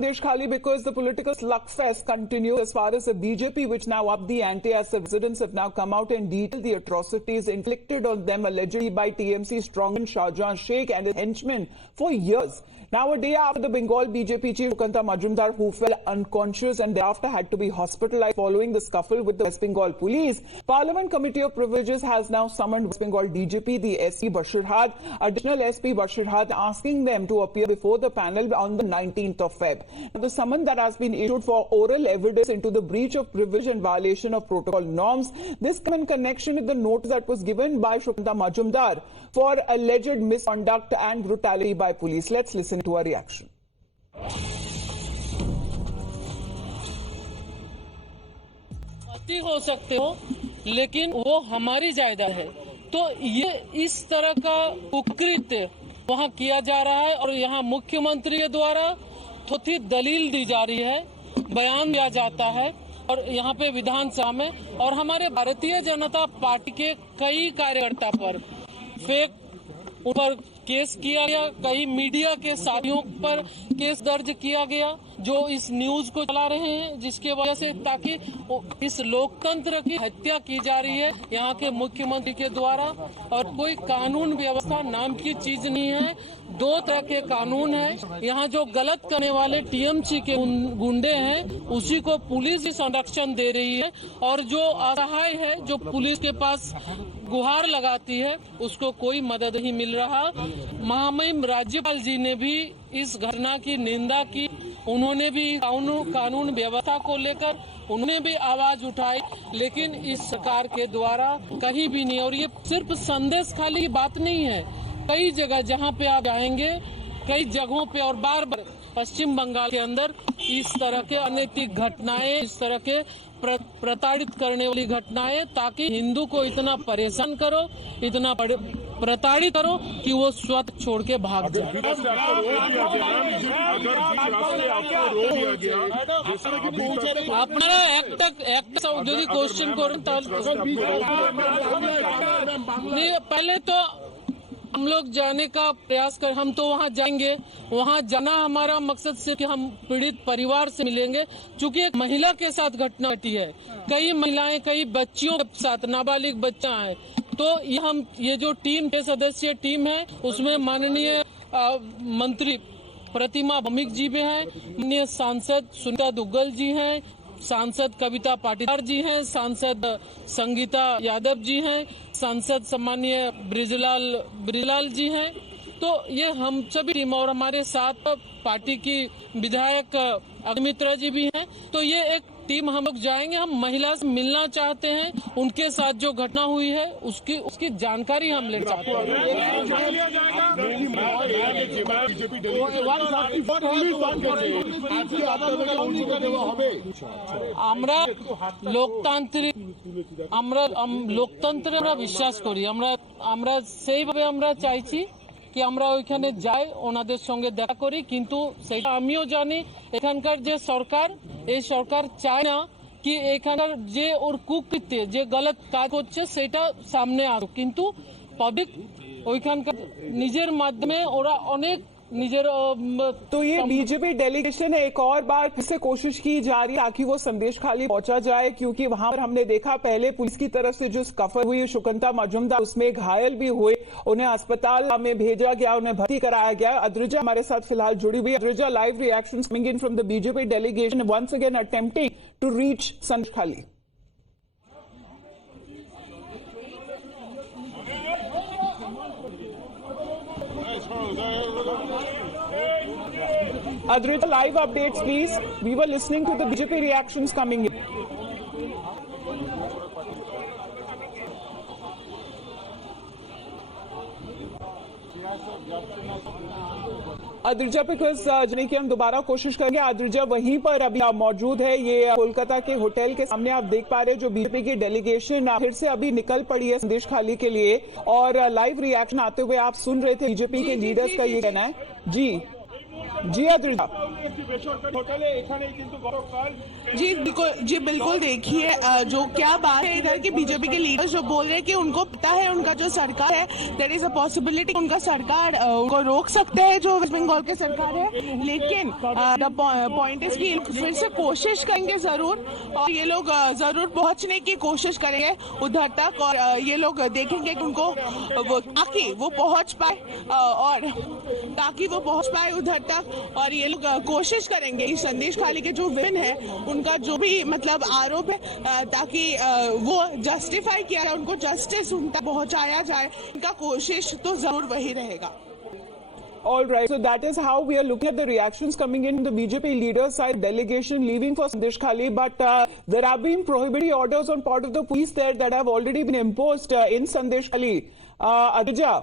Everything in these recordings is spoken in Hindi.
Khali, because the political slugfest continues as far as the BJP, which now upped the ante as the residents have now come out and detailed the atrocities inflicted on them allegedly by TMC strongman Shahjahan Sheikh and his henchmen for years. Now, a day after the Bengal BJP chief Sukanta Majumdar, who fell unconscious and thereafter had to be hospitalized following the scuffle with the West Bengal police, Parliament Committee of Privileges has now summoned West Bengal DGP, the SP Bashirhat, additional SP Bashirhat, asking them to appear before the panel on the 19th of Feb. Now, the summon that has been issued for oral evidence into the breach of privilege and violation of protocol norms. This comes in connection with the notice that was given by Sukanta Majumdar for alleged misconduct and brutality by police. Let's listen to our reaction. पति हो सकते हो, लेकिन वो हमारी जायदाद है। तो ये इस तरह का कुकृत्य वहाँ किया जा रहा है और यहाँ मुख्यमंत्री के द्वारा थोथी दलील दी जा रही है, बयान दिया जाता है और यहाँ पे विधानसभा में और हमारे भारतीय जनता पार्टी के कई कार्यकर्ता पर फेक ऊपर केस किया गया, कई मीडिया के साथियों पर केस दर्ज किया गया जो इस न्यूज को चला रहे हैं, जिसके वजह से ताकि इस लोकतंत्र की हत्या की जा रही है यहाँ के मुख्यमंत्री के द्वारा। और कोई कानून व्यवस्था नाम की चीज नहीं है। दो तरह के कानून है। यहाँ जो गलत करने वाले टीएमसी के गुंडे हैं उसी को पुलिस ही संरक्षण दे रही है और जो असहाय है, जो पुलिस के पास गुहार लगाती है, उसको कोई मदद नहीं मिल रहा। महामहिम राज्यपाल जी ने भी इस घटना की निंदा की। उन्होंने भी कानून व्यवस्था को लेकर उन्होंने भी आवाज उठाई, लेकिन इस सरकार के द्वारा कहीं भी नहीं। और ये सिर्फ संदेश खाली की बात नहीं है। कई जगह जहाँ पे आप जाएंगे, कई जगहों पे और बार बार पश्चिम बंगाल के अंदर इस तरह के अनैतिक घटनाएं, इस तरह के प्रताड़ित करने वाली घटनाएं, ताकि हिंदू को इतना परेशान करो, इतना प्रताड़ित करो कि वो स्वतः छोड़ के भाग जाए। আপনারা একটা যদি কোশ্চেন করেন তাহলে पहले तो हम लोग जाने का प्रयास कर, हम तो वहाँ जाएंगे। वहाँ जाना हमारा मकसद सिर्फ कि हम पीड़ित परिवार से मिलेंगे, क्योंकि एक महिला के साथ घटना घटी है। कई महिलाएं, कई बच्चियों के साथ नाबालिग बच्चा है। तो ये जो टीम 6 सदस्यीय टीम है, उसमें माननीय मंत्री प्रतिमा भौमिक जी भी हैं, माननीय सांसद सुनीता दुग्गल जी हैं, सांसद कविता पाटीदार जी हैं, सांसद संगीता यादव जी हैं, सांसद सम्मानीय ब्रिजलाल जी हैं। तो ये हम सभी टीम और हमारे साथ पार्टी की विधायक अग्निमित्रा जी भी हैं। तो ये एक टीम हम लोग जाएंगे। हम महिला से मिलना चाहते हैं, उनके साथ जो घटना हुई है उसकी जानकारी हम लेना चाहते हैं। আমরা লোকতন্ত্রে আমরা বিশ্বাস করি। আমরা সেইভাবে আমরা চাইছি कि আমরা ওইখানে যাই, ওনাদের সঙ্গে দেখা করি। কিন্তু সেটা আমিও জানি এখানকার যে সরকার, এই সরকার চায় না कि এখানকার যে ওর কুকৃত্য, যে গলত কাজ করছে সেটা সামনে আসুক। কিন্তু পাবলিক ওইখানকার নিজের মাধ্যমে ওরা অনেক तो ये बीजेपी डेलीगेशन एक और बार फिर से कोशिश की जा रही है ताकि वो संदेश खाली पहुंचा जाए, क्योंकि वहां पर हमने देखा पहले पुलिस की तरफ से जो स्कफल हुई सुकंता मजुमदार, उसमें घायल भी हुए, उन्हें अस्पताल में भेजा गया, उन्हें भर्ती कराया गया। अद्रिजा हमारे साथ फिलहाल जुड़ी हुई। Adrija, live reactions coming in from the BJP delegation once again attempting to reach Sandeshkhali. Adrita, live updates, please. We were listening to the BJP reactions coming in. Adrija पे जाने की हम दोबारा कोशिश करेंगे। अद्रिजा वहीं पर अभी आप मौजूद है, ये कोलकाता के होटल के सामने आप देख पा रहे हैं जो बीजेपी की डेलीगेशन फिर से अभी निकल पड़ी है संदेश खाली के लिए, और लाइव रिएक्शन आते हुए आप सुन रहे थे बीजेपी के लीडर्स का ये कहना है। जी জি আদ্রিজা। जी बिल्कुल देखिए जो क्या बात है इधर के बीजेपी के लीडर्स जो बोल रहे हैं कि उनको पता है उनका जो सरकार है देयर इज अ पॉसिबिलिटी उनका सरकार उनको रोक सकते हैं जो वेस्ट बंगाल के सरकार है, लेकिन द पॉइंट इज कि फिर से कोशिश करेंगे जरूर और ये लोग जरूर पहुंचने की कोशिश करेंगे उधर तक और ये लोग देखेंगे कि उनको ताकि वो पहुंच पाए उधर तक और ये लोग कोशिश करेंगे इस संदेश खाली के जो विन है उनका जो भी मतलब आरोप है ताकि वो जस्टिफाई किया जाए, उनको जस्टिस उन तक पहुंचाया जाए, उनका कोशिश तो जरूर वही रहेगा। All right, so that is how we are looking at the reactions coming in the BJP leaders side delegation leaving for Sandesh Khali, but there have been prohibitive orders on part of the police there that have already been imposed in Sandesh Khali. Adija,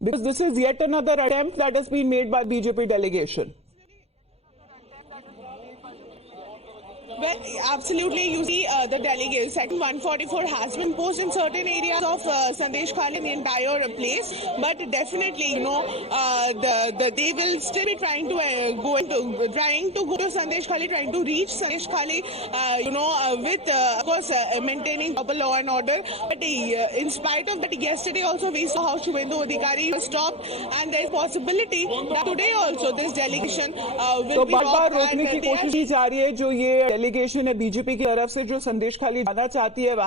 because this is yet another attempt that has been made by BJP delegation. Well, absolutely. You see, the delegate Section 144 has been posed in certain areas of Sandesh Khali in the entire place, but definitely, you know, they will still be trying to go to Sandesh Khali, trying to reach Sandesh Khali, with of course maintaining proper law and order. But in spite of that, yesterday also we saw how Shubhendu Adhikari was stopped, and there is possibility that today also this delegation will be बार रोकने की कोशिश की जा रही है। जो ये डेलीगेशन है बीजेपी की तरफ से जो संदेश खाली जाना चाहती है